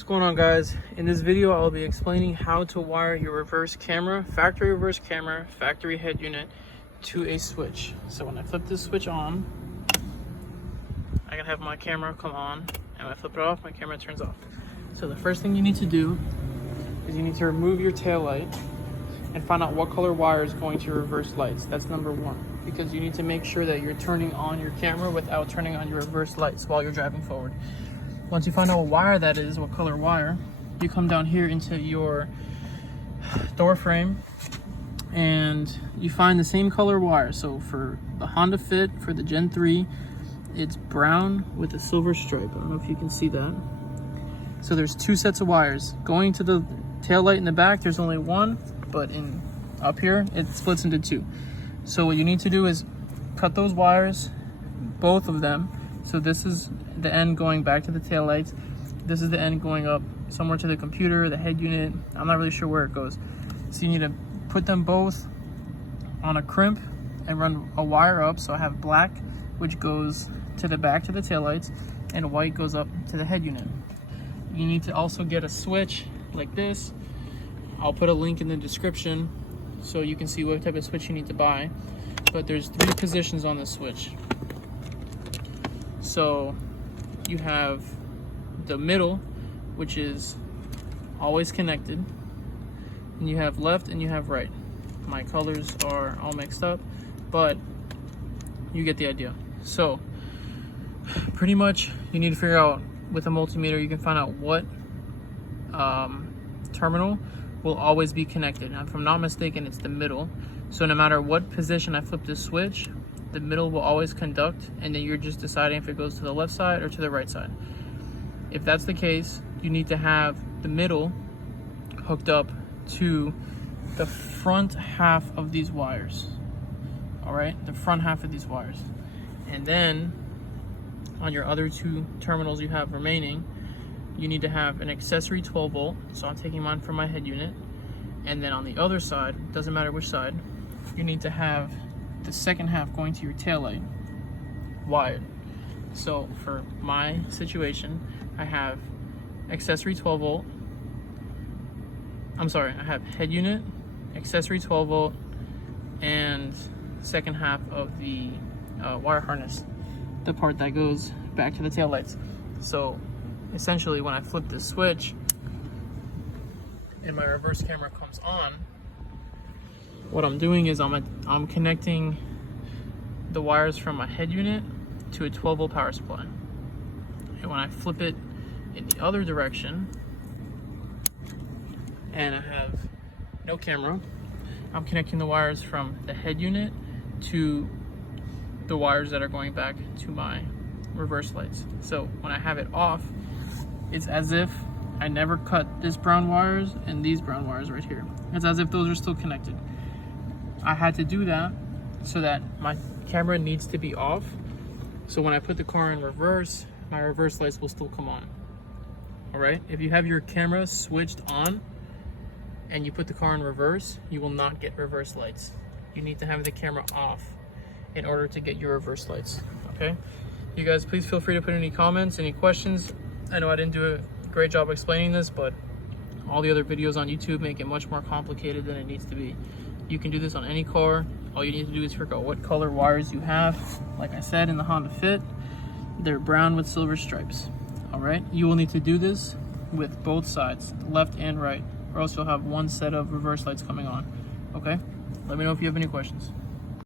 What's going on, guys? In this video I'll be explaining how to wire your reverse camera, factory head unit to a switch. So when I flip this switch on, I can have my camera come on, and when I flip it off, my camera turns off. So the first thing you need to do is you need to remove your tail light and find out what color wire is going to reverse lights. That's number one, because you need to make sure that you're turning on your camera without turning on your reverse lights while you're driving forward. Once you find out what wire that is, what color wire, you come down here into your door frame and you find the same color wire. So for the Honda Fit, for the Gen 3, it's brown with a silver stripe. I don't know if you can see that. So there's two sets of wires. Going to the tail light in the back, there's only one, but up here, it splits into two. So what you need to do is cut those wires, both of them. So this is the end going back to the tail lights. This is the end going up somewhere to the computer, the head unit. I'm not really sure where it goes. So you need to put them both on a crimp and run a wire up. So I have black, which goes to the back to the tail lights, and white goes up to the head unit. You need to also get a switch like this. I'll put a link in the description so you can see what type of switch you need to buy. But there's 3 positions on this switch. So you have the middle, which is always connected, and you have left and you have right. My colors are all mixed up, but you get the idea. So pretty much you need to figure out, with a multimeter, you can find out what terminal will always be connected. And if I'm not mistaken, it's the middle. So no matter what position I flip this switch, the middle will always conduct, and then you're just deciding if it goes to the left side or to the right side. If that's the case, you need to have the middle hooked up to the front half of these wires. All right, the front half of these wires. And then on your other 2 terminals you have remaining, you need to have an accessory 12 volt. So I'm taking mine from my head unit. And then on the other side, doesn't matter which side, you need to have the second half going to your tail light wired. So for my situation, I have accessory 12 volt. I have head unit, accessory 12 volt, and second half of the wire harness, the part that goes back to the tail lights. So essentially, when I flip this switch and my reverse camera comes on, what I'm doing is I'm connecting the wires from my head unit to a 12 volt power supply. And when I flip it in the other direction and I have no camera, I'm connecting the wires from the head unit to the wires that are going back to my reverse lights. So when I have it off, it's as if I never cut this brown wires and these brown wires right here. It's as if those are still connected. I had to do that so that my camera needs to be off. So when I put the car in reverse, my reverse lights will still come on. All right, if you have your camera switched on and you put the car in reverse, you will not get reverse lights. You need to have the camera off in order to get your reverse lights, okay? You guys, please feel free to put any comments, any questions. I know I didn't do a great job explaining this, but all the other videos on YouTube make it much more complicated than it needs to be. You can do this on any car. All you need to do is figure out what color wires you have. Like I said, in the Honda Fit, they're brown with silver stripes. All right, you will need to do this with both sides, left and right, or else you'll have one set of reverse lights coming on. Okay, let me know if you have any questions.